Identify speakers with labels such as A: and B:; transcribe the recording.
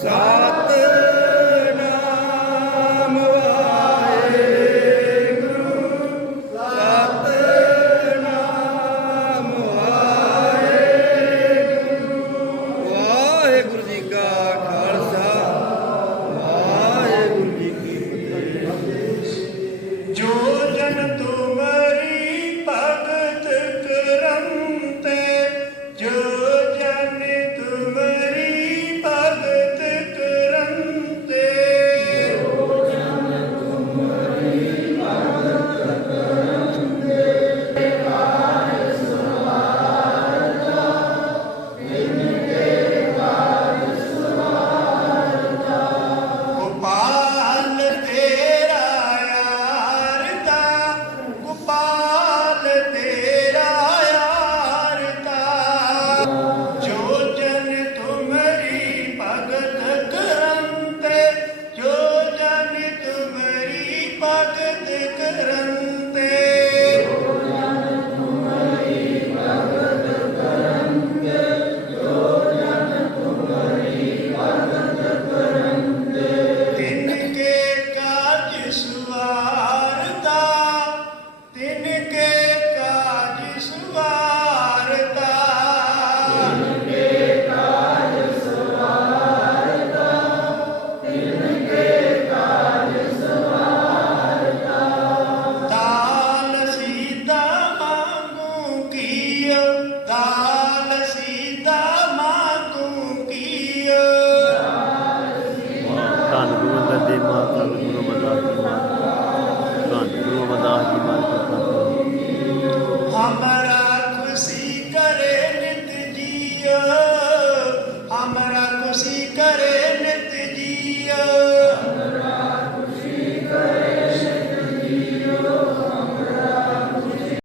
A: Stop.
B: ਮਾਤੇ ਦੇ ਕਰਨ